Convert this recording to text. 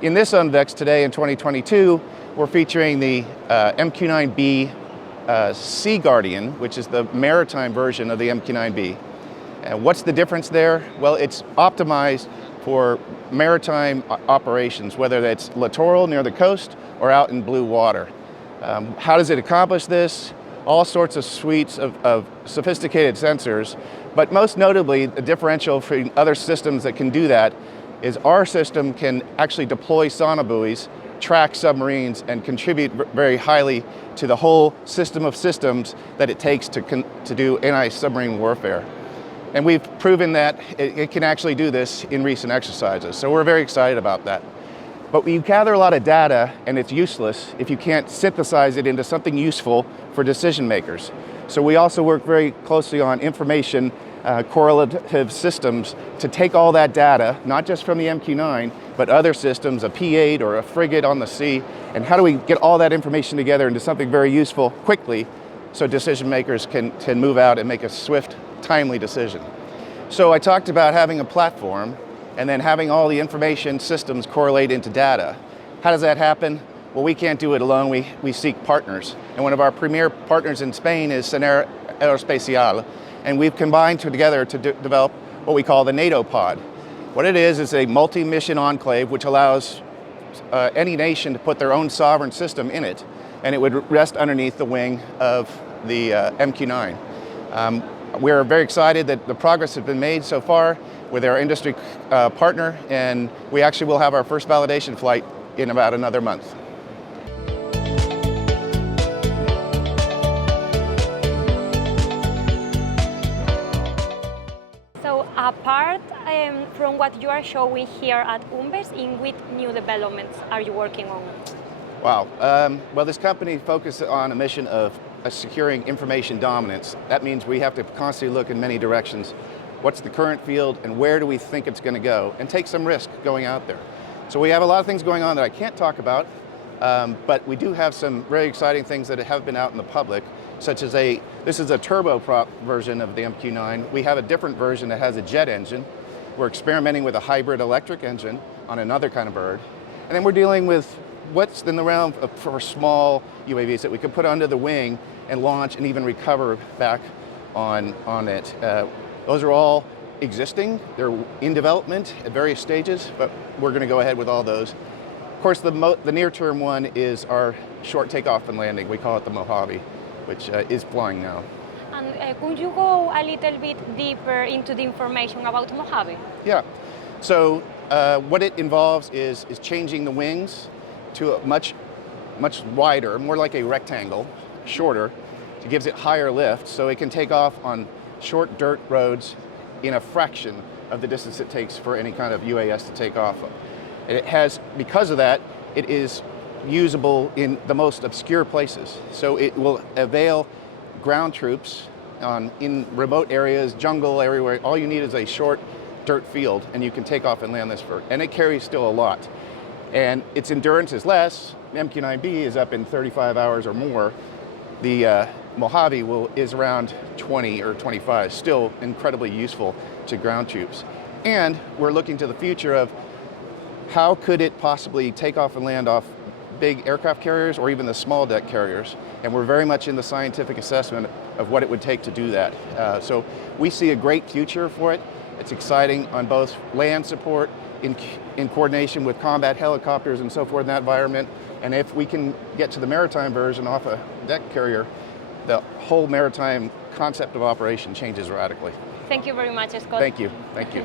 In this UNVEX today in 2022, we're featuring the MQ-9B SeaGuardian, which is the maritime version of the MQ-9B. And what's the difference there? Well, it's optimized for maritime operations, whether that's littoral near the coast or out in blue water. How does it accomplish this? All sorts of suites of sophisticated sensors, but most notably, the differential between other systems that can do that is our system can actually deploy sonobuoys, track submarines, and contribute very highly to the whole system of systems that it takes to do anti-submarine warfare. And we've proven that it can actually do this in recent exercises, so we're very excited about that. But you gather a lot of data, and it's useless if you can't synthesize it into something useful for decision makers. So we also work very closely on information correlative systems to take all that data, not just from the MQ-9, but other systems, a P-8 or a frigate on the sea, and how do we get all that information together into something very useful quickly so decision makers can move out and make a swift, timely decision. So I talked about having a platform and then having all the information systems correlate into data. How does that happen? Well, we can't do it alone, we seek partners. And one of our premier partners in Spain is General Aeronautics, and we've combined together to develop what we call the NATO Pod. What it is a multi-mission enclave which allows any nation to put their own sovereign system in it, and it would rest underneath the wing of the MQ-9. We're very excited that the progress has been made so far with our industry partner, and we actually will have our first validation flight in about another month. So apart from what you are showing here at UNVEX, in which new developments are you working on? Wow. Well, this company focuses on a mission of securing information dominance. That means we have to constantly look in many directions. What's the current field and where do we think it's going to go, and take some risk going out there. So we have a lot of things going on that I can't talk about, but we do have some very exciting things that have been out in the public, such as this is a turboprop version of the MQ-9. We have a different version that has a jet engine. We're experimenting with a hybrid electric engine on another kind of bird. And then we're dealing with what's in the realm for small UAVs that we can put under the wing and launch and even recover back on it. Those are all existing. They're in development at various stages, but we're going to go ahead with all those. Of course, the near-term one is our short takeoff and landing. We call it the Mojave, which is flying now. And could you go a little bit deeper into the information about Mojave? Yeah. So what it involves is changing the wings to a much wider, more like a rectangle, shorter. It gives it higher lift, so it can take off on short dirt roads in a fraction of the distance it takes for any kind of UAS to take off of. It has, because of that, it is usable in the most obscure places. So it will avail ground troops in remote areas, jungle, everywhere. All you need is a short dirt field, and you can take off and land this bird. And it carries still a lot. And its endurance is less. MQ-9B is up in 35 hours or more. The Mojave is around 20 or 25, still incredibly useful to ground troops. And we're looking to the future of how could it possibly take off and land off big aircraft carriers or even the small deck carriers. And we're very much in the scientific assessment of what it would take to do that. So we see a great future for it. It's exciting on both land support, in coordination with combat helicopters and so forth in that environment. And if we can get to the maritime version off a deck carrier, the whole maritime concept of operation changes radically. Thank you very much, Scott. Thank you. Thank you.